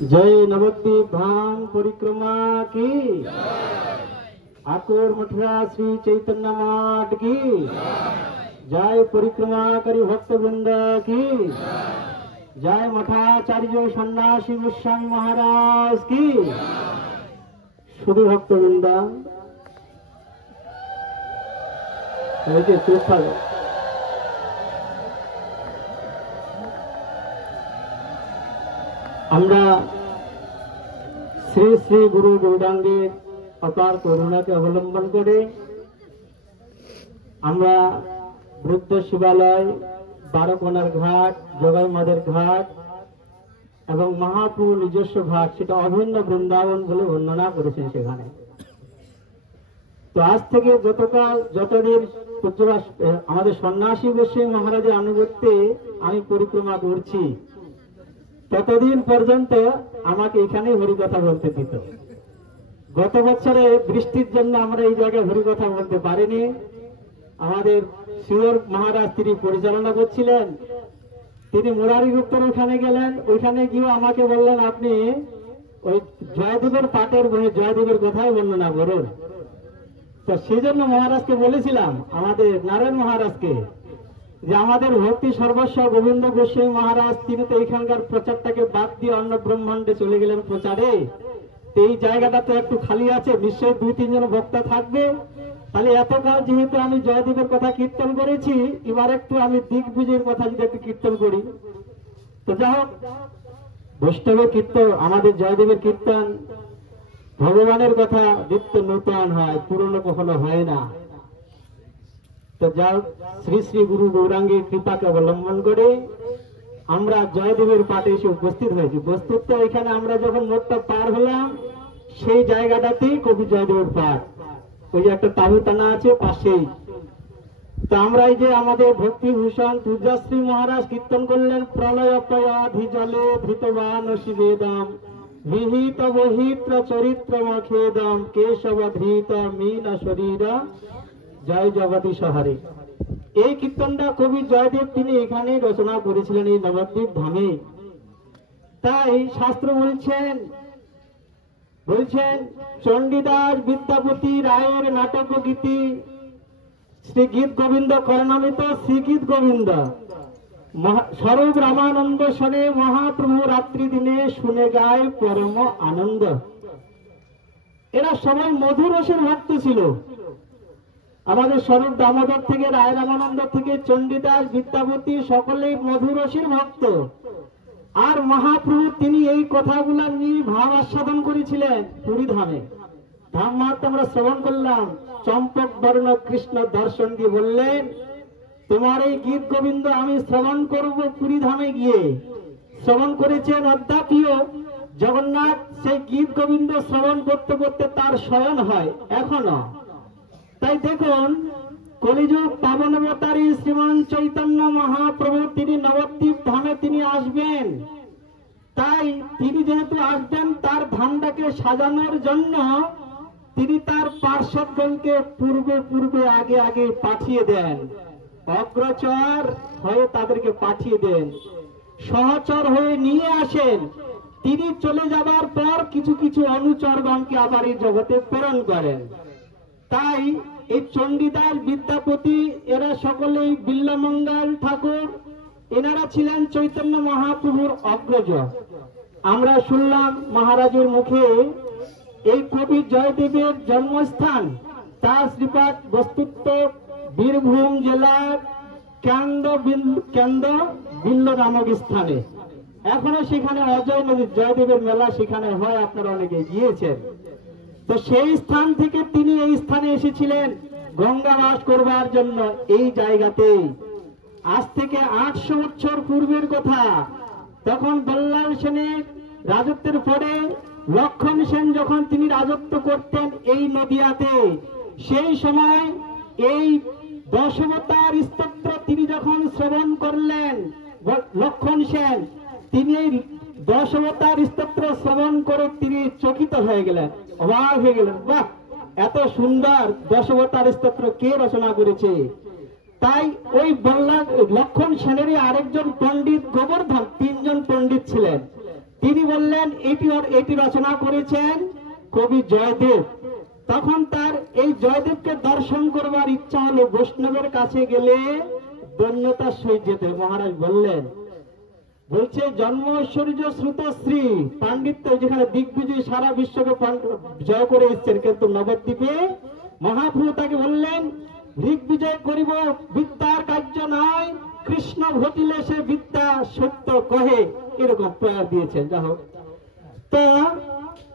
जय नवद्वीप धाम परिक्रमा की, आकोर मथुरा श्री चैतन्य मठ की जय, परिक्रमाकारी भक्तवृंद की जय, मठाचार्य सन्यासी गोस्वामी महाराज की। शुद्ध भक्तवृंद আমরা শ্রী শ্রী গুরু গৌরাঙ্গের অপার করুণাকে অবলম্বন করে আমরা বৃদ্ধ শিবালয়, বারোকোনার ঘাট, জগাই মাদের ঘাট এবং মহাপ্রভু নিজস্ব ঘাট, সেটা অভিন্ন বৃন্দাবন বলে বর্ণনা করেছেন সেখানে। তো আজ থেকে যতদিন আমাদের সন্ন্যাসী গোস্বামী মহারাজের আনুগত্যে আমি পরিক্রমা করছি, ততদিন পর্যন্ত আমাকে এখানেই হরিকথা বলতে দিত। গত বছরে বৃষ্টির জন্য আমরা এই জায়গায় হরিকথা বলতে পারিনি। আমাদের শিওর মহারাজ তিনি পরিচালনা করছিলেন, তিনি মুরারি গুপ্তর ওখানে গেলেন। ওইখানে গিয়ে আমাকে বললেন, আপনি ওই জয়দেবের পাটের বই জয়দেবের কথাই বর্ণনা করুন। তো সেই জন্য মহারাজকে বলেছিলাম, আমাদের নারায়ণ মহারাজকে, যে আমাদের ভক্তি সর্বস্ব গোবিন্দ গোস্বামী মহারাজ তিনি তো এইখানকার প্রচারটাকে বাদ দিয়ে অন্য ব্রহ্মাণ্ডে চলে গেলেন প্রচারে। এই জায়গাটা তো একটু খালি আছে, নিশ্চয়ই 2-3 জন বক্তা থাকবে। তাহলে এতকাল যেহেতু আমি জয়দেবের কথা কীর্তন করেছি, এবার একটু আমি দিগ্বিজয়ের কথা যদি একটু কীর্তন করি। তো যাই হোক, বৈষ্ণবের কীর্তন, আমাদের জয়দেবের কীর্তন, ভগবানের কথা নিত্য নূতন হয়, পুরনো কখনো হয় না। তো যাও, শ্রী শ্রী গুরু গৌরাঙ্গের কৃপাকে অবলম্বন করে আমরা জয়দেবের পাঠে এসে উপস্থিত হয়েছি। বস্তুত এখানে আমরা যখন মোটটা পার হলাম, সেই জায়গাটাতেই কবি জয়দেবের পাঠ, ওই যে একটা তাবু টানা আছে পাশেই। তো আমরা এই যে আমাদের ভক্তিভূষণ তুর্যাশ্রী মহারাজ কীর্তন করলেন, প্রলয় প্রয়াধি জলে ধৃতবান শিবেদম বিহিত বহিত্র চরিত্র মখেদম কেশব ধৃত মীন শরীর জয় জগতী শহরে। এই কীর্তনটা কবি জয়দেব তিনি এখানে রচনা করেছিলেন, এই নবদ্বীপ ধামে। তাই শাস্ত্র বলছেন চণ্ডীদাস বিদ্যাপতি রায়ের নাটক গীতি শ্রী গীত গোবিন্দ করনামিত শ্রীগীত গোবিন্দ স্বরূপ রামানন্দ শোনে মহাপ্রভু রাত্রি দিনে শুনে গায় পরম আনন্দ। এরা সবাই মধুর রসের ভক্ত ছিল। আমাদের স্বরূপ দামোদর থেকে, রায় রামানন্দ থেকে চণ্ডীদাস বিদ্যাপতি সকলেই মধুরসীর ভক্ত। আর মহাপ্রভু তিনি এই কথাগুলা নিয়ে ভাব আস্বাদন করেছিলেন পুরী ধামে। ধাম মাহাত্ম্য আমরা শ্রবণ করলাম। চম্পক বর্ণ কৃষ্ণ দর্শন দিয়ে বললেন, তোমার এই গীত গোবিন্দ আমি শ্রবণ করব পুরী ধামে গিয়ে। শ্রবণ করেছেন অদ্যাপিও জগন্নাথ। সেই গীত গোবিন্দ শ্রবণ করতে করতে তার শয়ন হয় এখনো। তাই দেখুন, কলিযুগ পাবন অবতারী শ্রীমান চৈতন্য মহাপ্রভু তিনি নবদ্বীপ ধামে তিনি আসবেন। তাই তিনি যেহেতু আসবেন, তার ধামটাকে সাজানোর জন্য তিনি তার পার্শ্বদগণকে পূর্বে পূর্বে আগে আগে পাঠিয়ে দেন, অগ্রচর হয়ে তাদেরকে পাঠিয়ে দেন, সহচর হয়ে নিয়ে আসেন। তিনি চলে যাবার পর কিছু কিছু অনুচরগণকে আবার এই জগতে প্রেরণ করেন। তাই এই চণ্ডীদাস বিদ্যাপতি এরা সকলেই বিল্লমঙ্গল ঠাকুর, এনারা ছিলেন চৈতন্য মহাপ্রভুর অগ্রজ। আমরা শুনলাম মহারাজের মুখে এই কবি জয়দেবের জন্মস্থান, তার শ্রীপাদ বস্তুত বীরভূম জেলার কেন্দ্র বিল্ল নামক স্থানে। এখনো সেখানে অজয় নদীর জয়দেবের মেলা সেখানে হয়, আপনারা অনেকে গিয়েছেন। তো সেই স্থান থেকে তিনি এই স্থানে এসেছিলেন গঙ্গা বাস করবার জন্য। এই জায়গাতে আজ থেকে 800 বছর পূর্বের কথা। তখন বল্লাল সেনের রাজত্বের পরে লক্ষণ সেন যখন তিনি রাজত্ব করতেন এই নদিয়াতে, সেই সময় এই দশাবতার স্তোত্র তিনি যখন শ্রবণ করলেন, লক্ষণ সেন তিনি এই দশাবতার স্তোত্র শ্রবণ করে তিনি চকিত হয়ে গেলেন, অবাক হয়ে গেলেন। বাহ, এত সুন্দর দশাবতার স্তোত্র কে রচনা করেছে? তাই ওই লক্ষণ সেনেরই আরেকজন পণ্ডিত গোবর্ধন, 3 জন পণ্ডিত ছিলেন। তিনি বললেন এটি রচনা করেছেন কবি জয়দেব। তখন তার এই জয়দেবকে দর্শন করবার ইচ্ছা হলো, বৈষ্ণবের কাছে গেলে ধন্যতার সহিত যেতে। মহারাজ বললেন, বলছে জন্ম ঐশ্বর্য শ্রুতশ্রী পাণ্ডিত্য, যেখানে দিগ্বিজয় সারা বিশ্বকে জয় করে এসছেন, কিন্তু নবদ্বীপে মহাপ্রভু তাকে বললেন, ঋগ্বিজয় করিব বিদ্যার কার্য নয়, কৃষ্ণ ঘটিলে সে বিদ্যা সত্য কহে, এরকম প্রয়াস দিয়েছেন। যা হোক, তো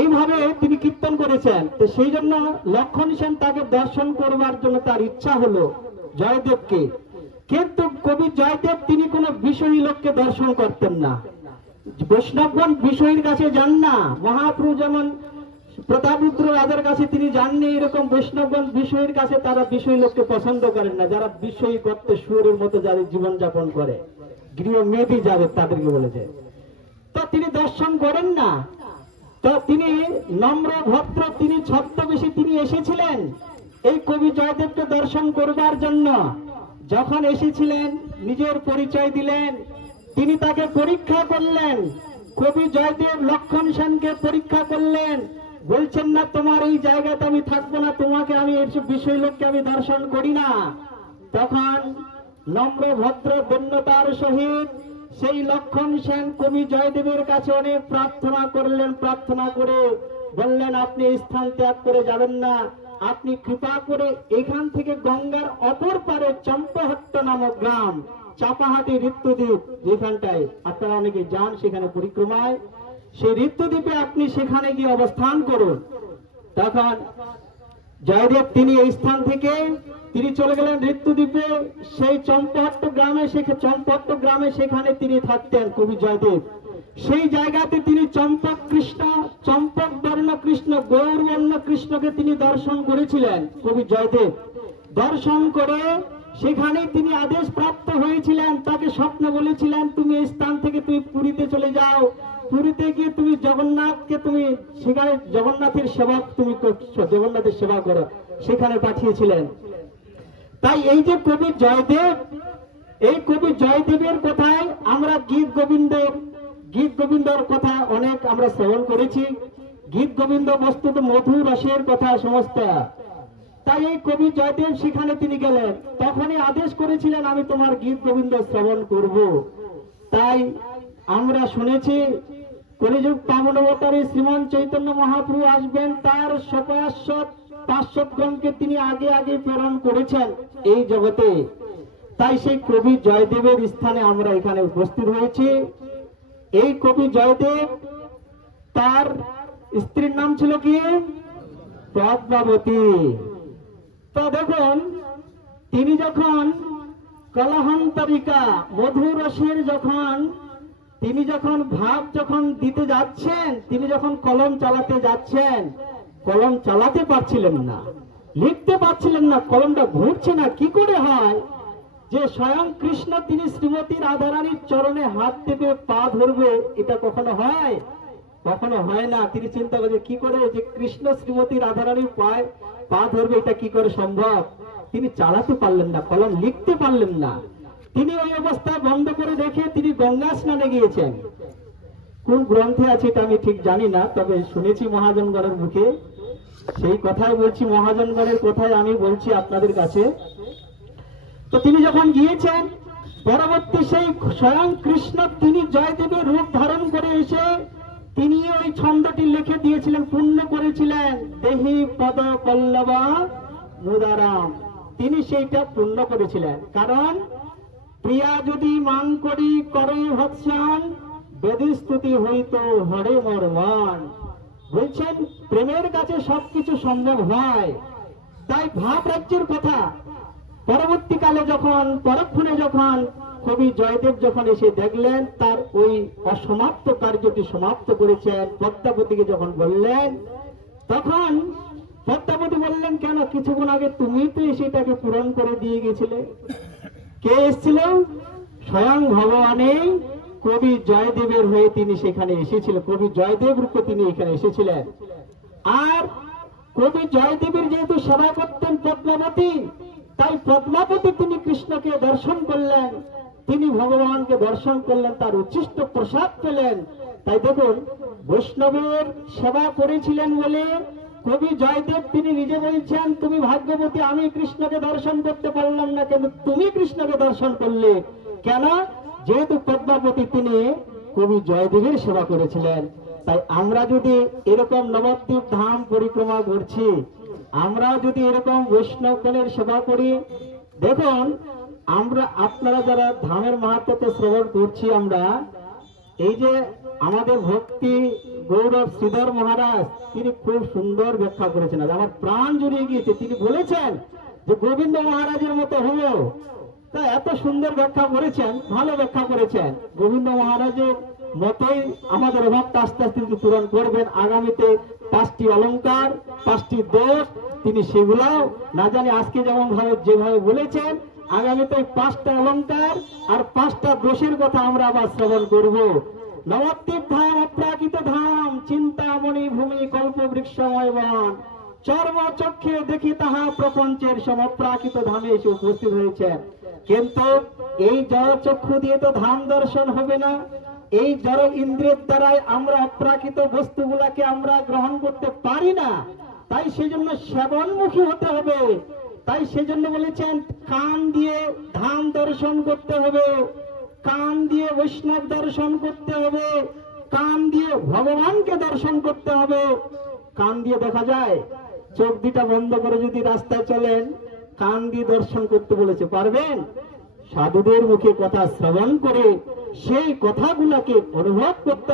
এইভাবে তিনি কীর্তন করেছেন। তো সেই জন্য লক্ষণ সেন তাকে দর্শন করবার জন্য তার ইচ্ছা হলো জয়দেবকে। কিন্তু কবি জয়দেব তিনি কোন বিষয়ী লোককে দর্শন করতেন না। বৈষ্ণবগণ বিষয়ীর কাছে যান না। মহাপ্রভু যেমন প্রতাপরুদ্র রাজার কাছে তিনি যাননি, এরকম বৈষ্ণবগণ বিষয়ীর কাছে তারা বিষয়ী লোককে পছন্দ করেন না। যারা বিষয়ী করতে সুরের মতো যাদের জীবনযাপন করে, গৃহ মেয়েটি যাদের, তাদেরকে বলেছে। তো তিনি দর্শন করেন না। তো তিনি নম্র ভদ্র, তিনি ছদ্মবেশী তিনি এসেছিলেন এই কবি জয়দেবকে দর্শন করবার জন্য। যখন এসেছিলেন নিজের পরিচয় দিলেন, তিনি তাকে পরীক্ষা করলেন। কবি জয়দেব লক্ষণ সেনকে পরীক্ষা করলেন, বলছেন না তোমার এই জায়গাতে আমি থাকবো না, তোমাকে আমি এইসব বিষয় লোককে আমি দর্শন করি না। তখন নম্র ভদ্র দন্যতার সহিত সেই লক্ষণ সেন কবি জয়দেবের কাছে অনেক প্রার্থনা করলেন। প্রার্থনা করে বললেন, আপনি এই স্থান ত্যাগ করে যাবেন না, আপনি কৃপা করে এখান থেকে গঙ্গার অপর পারে চম্পহট্ট নামক গ্রাম, চাপাহাটি ঋতুদ্বীপ, যেখানটায় আপনারা অনেকে যান সেখানে পরিক্রমায়, সেই ঋতুদ্বীপে আপনি সেখানে গিয়ে অবস্থান করুন। তখন জয়দেব তিনি এই স্থান থেকে তিনি চলে গেলেন ঋতুদ্বীপে, সেই চম্পহট্ট গ্রামে সেখানে তিনি থাকতেন কবি জয়দেব। সেই জায়গাতে তিনি চম্পক কৃষ্ণ, চম্পক বর্ণ কৃষ্ণ, গৌর বর্ণ কৃষ্ণকে তিনি দর্শন করেছিলেন কবি জয়দেব। দর্শন করে সেখানে তিনি আদেশ প্রাপ্ত হয়েছিলেন। তাকে স্বপ্ন বলেছিলেন, তুমি এই স্থান থেকে তুমি পুরীতে চলে যাও, পুরীতে গিয়ে তুমি জগন্নাথকে তুমি সেখানে জগন্নাথের সেবা তুমি করছো, জগন্নাথের সেবা করো, সেখানে পাঠিয়েছিলেন। তাই এই যে কবি জয়দেব, এই কবি জয়দেবের কথায় আমরা গীত গোবিন্দর কথা অনেক আমরা শ্রবণ করেছি। গীত গোবিন্দ বস্তুত মধুর রসের কথা সমস্ত। তাই এই কবি জয়দেব সেখানে তিনি গেলেন, তখনই আদেশ করেছিলেন, আমি তোমার গীত গোবিন্দ শ্রবণ করব। তাই আমরা শুনেছি কলিযুগ পাবন অবতারে শ্রীমান চৈতন্য মহাপ্রভু আসবেন, তার পার্শ্বদগণকে তিনি আগে আগে প্রেরণ করেছেন এই জগতে। তাই সেই কবি জয়দেবের স্থানে আমরা এখানে উপস্থিত হয়েছি। এই কবি জয়দেব, তার স্ত্রীর নাম ছিল কি? পদ্মাবতী। তো দেখুন, তিনি যখন কলহান্তরিকা মধুর রসের তিনি যখন ভাব দিতে যাচ্ছেন, তিনি যখন কলম চালাতে যাচ্ছেন, কলম চালাতে পারছিলেন না, লিখতে পারছিলেন না, কলমটা ঘুরছে না। কি করে হয় যে স্বয়ং কৃষ্ণ তিনি শ্রীমতী রাধারানীর চরণে হাত দেবে, পা ধরবে? এটা কখনো হয়? কখনো হয় না। তিনি চিন্তা করছে কি করে যে কৃষ্ণ শ্রীমতী রাধারানীর পায়ে পা ধরবে, এটা কি করে সম্ভব? তিনি চালাতে পারলেন না, কলম লিখতে পারলেন না। তিনি ওই অবস্থা বন্ধ করে রেখে তিনি গঙ্গা স্নানে গিয়েছেন। কোন গ্রন্থে আছে এটা আমি ঠিক জানি না, তবে শুনেছি মহাজনগণের মুখে, সেই কথাই বলছি, মহাজনগণের কথাই আমি বলছি আপনাদের কাছে। তো তিনি যখন গিয়েছেন, পরবর্তী সেই স্বয়ং কৃষ্ণ তিনি জয়দেবের রূপ ধারণ করে এসে তিনি ওই ছন্দটি লিখে দিয়েছিলেন, পূর্ণ করেছিলেন, দেহি পদ পল্লবা মুদারাম। তিনি সেইটা পূর্ণ করেছিলেন। কারণ প্রিয়া যদি মান করি করে ভৎসান, বেদী স্তুতি হইত হরে মোর মন। বলছেন প্রেমের কাছে সবকিছু সম্ভব হয়। তাই ভাব রাজ্যের কথা পরবর্তীকালে যখন পরক্ষণে যখন কবি জয়দেব যখন এসে দেখলেন তার ওই অসমাপ্ত কার্যটি সমাপ্ত করেছেন, পদ্মাবতীকে যখন বললেন, তখন পদ্মাবতী বললেন, কেন কিছুক্ষণ আগে তুমি তো সেটাকে পূরণ করে দিয়ে গেছিলে। কে এসেছিল? স্বয়ং ভগবানে কবি জয়দেবের হয়ে তিনি সেখানে এসেছিলেন, কবি জয়দেব রূপে তিনি এখানে এসেছিলেন। আর কবি জয়দেবের যেহেতু সেবা করতেন পদ্মাবতী, তাই পদ্মাবতী তিনি কৃষ্ণকে দর্শন করলেন, তিনি ভগবানকে দর্শন করলেন, তার উচ্ছিষ্ট প্রসাদ পেলেন। তাই দেখুন, বৈষ্ণবের সেবা করেছিলেন বলে কবি জয়দেব তিনি নিজে বলছেন, তুমি ভাগ্যবতী, আমি কৃষ্ণকে দর্শন করতে পারলাম না, কিন্তু তুমি কৃষ্ণকে দর্শন করলে কেন? যেহেতু পদ্মাবতী তিনি কবি জয়দেবের সেবা করেছিলেন। তাই আমরা যদি এরকম নবদ্বীপ ধাম পরিক্রমা করছি, আমরা যদি এরকম বৈষ্ণবগণের সেবা করি, দেখুন আমরা আপনারা যারা ধামের মাহাত্ম্য শ্রবণ করছি, আমরা এই যে আমাদের ভক্তি গৌরব শ্রীধর মহারাজ তিনি খুব সুন্দর ব্যাখ্যা করেছেন, আমার প্রাণ জুড়িয়ে গিয়েছে। তিনি বলেছেন যে গোবিন্দ মহারাজের মতো হলো, তা এত সুন্দর ব্যাখ্যা করেছেন, ভালো ব্যাখ্যা করেছেন। গোবিন্দ মহারাজের মতোই আমাদের ভক্ত আস্তে আস্তে তিনি পূরণ করবেন। আগামীতে 5টি অলঙ্কার, 5টি দোষ, তিনি সেগুলাও না জানি আজকে যেমন যেভাবে বলেছেন, আগামীতে 5টা অলঙ্কার আর 5টা দোষের কথা আমরা আবার শ্রবণ করব। নবদ্বীপ ধাম অপ্রাকৃত ধাম, চিন্তামণি ভূমি কল্প বৃক্ষময় বন, চর্মচক্ষে দেখি তাহা প্রপঞ্চের সমপ্রাকৃত ধামে এসে উপস্থিত হয়েছেন। কিন্তু এই জড়চক্ষু দিয়ে তো ধাম দর্শন হবে না, এই জড় ইন্দ্রিয়ের দ্বারাই আমরা অপ্রাকৃত বস্তুগুলাকে আমরা গ্রহণ করতে পারি না। তাই সেজন্য সেবনমুখী হতে হবে। তাই সেজন্য বলেছেন কান দিয়ে ধাম দর্শন করতে হবে, কান দিয়ে বৈষ্ণব দর্শন করতে হবে, কান দিয়ে ভগবানকে দর্শন করতে হবে। কান দিয়ে দেখা যায়, চোখ দুটা বন্ধ করে যদি রাস্তায় চলেন, কান দিয়ে দর্শন করতে বলেছে, পারবেন? সাধুদের মুখে কথা শ্রবণ করে সেই কথাগুলোকে অনুভব করতে হবে।